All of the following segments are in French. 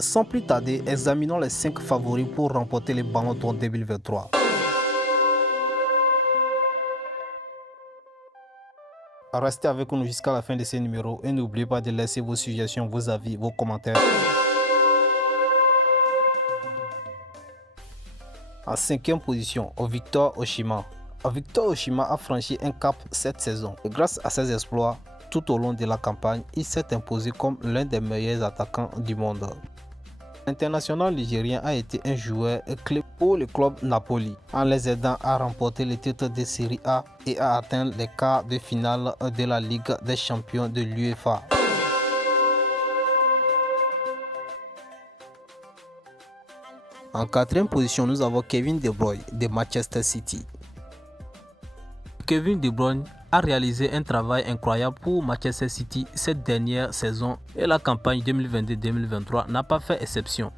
Sans plus tarder, examinons les 5 favoris pour remporter les ballons d'or 2023. Restez avec nous jusqu'à la fin de ces numéros et n'oubliez pas de laisser vos suggestions, vos avis, vos commentaires. En 5e position, Victor Osimhen. Victor Osimhen a franchi un cap cette saison. Grâce à ses exploits tout au long de la campagne, il s'est imposé comme l'un des meilleurs attaquants du monde. L'international nigérien a été un joueur clé pour le club Napoli, en les aidant à remporter le titre de Serie A et à atteindre les quarts de finale de la Ligue des champions de l'UEFA. En 4e position, nous avons Kevin De Bruyne de Manchester City. Kevin De Bruyne a réalisé un travail incroyable pour Manchester City cette dernière saison et la campagne 2022-2023 n'a pas fait exception.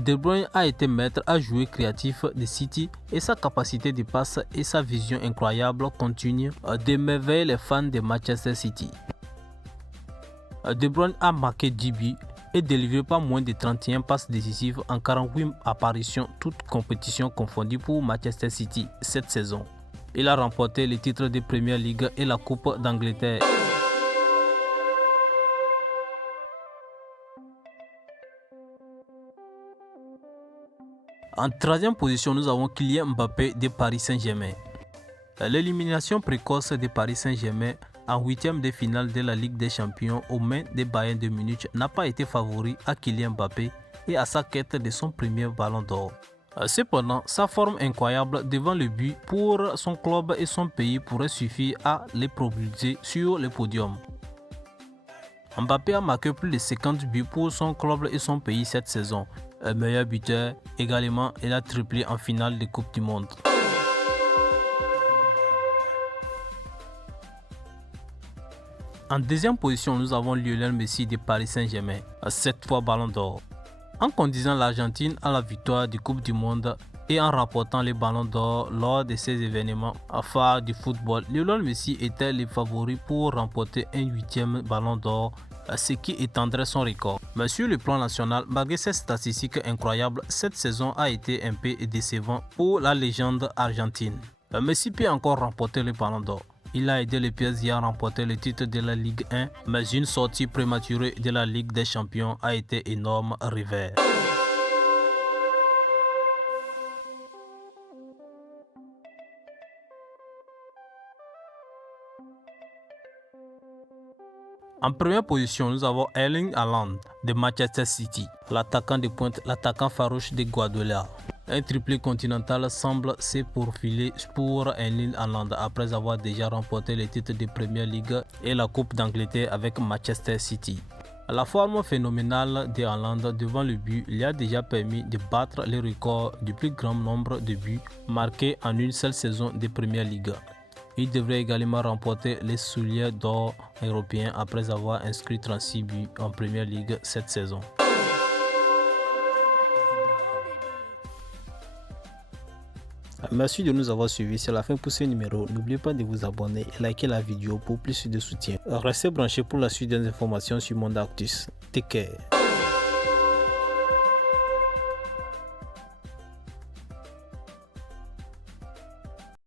De Bruyne a été maître à jouer créatif de City et sa capacité de passe et sa vision incroyable continuent d'émerveiller les fans de Manchester City. De Bruyne a marqué 10 buts et délivré pas moins de 31 passes décisives en 48 apparitions, toutes compétitions confondues pour Manchester City cette saison. Il a remporté le titre de Premier League et la Coupe d'Angleterre. En 3e position, nous avons Kylian Mbappé de Paris Saint-Germain. L'élimination précoce de Paris Saint-Germain en 8e de finale de la Ligue des Champions aux mains des Bayern de Munich n'a pas été favori à Kylian Mbappé et à sa quête de son premier ballon d'or. Cependant, sa forme incroyable devant le but pour son club et son pays pourrait suffire à les propulser sur le podium. Mbappé a marqué plus de 50 buts pour son club et son pays cette saison. Un meilleur buteur, également, il a triplé en finale de Coupe du Monde. En 2e position, nous avons Lionel Messi de Paris Saint-Germain, 7 fois ballon d'or. En conduisant l'Argentine à la victoire du Coupe du Monde et en remportant les ballons d'or lors de ces événements phares du football, Lionel Messi était le favori pour remporter un 8e ballon d'or, ce qui étendrait son record. Mais sur le plan national, malgré ces statistiques incroyables, cette saison a été un peu décevante pour la légende argentine. Messi peut encore remporter le ballon d'or. Il a aidé le PSG à remporter le titre de la Ligue 1, mais une sortie prématurée de la Ligue des Champions a été énorme revers. En première position, nous avons Erling Haaland de Manchester City, l'attaquant de pointe, l'attaquant farouche de Guardiola. Un triplé continental semble se profiler pour Erling Haaland après avoir déjà remporté le titre de Premier League et la Coupe d'Angleterre avec Manchester City. La forme phénoménale de Haaland devant le but lui a déjà permis de battre le record du plus grand nombre de buts marqués en une seule saison de Premier League. Il devrait également remporter les souliers d'or européens après avoir inscrit 36 buts en Premier League cette saison. Merci de nous avoir suivis. C'est la fin pour ce numéro. N'oubliez pas de vous abonner et liker la vidéo pour plus de soutien. Restez branchés pour la suite des informations sur Monde Actus. Take care.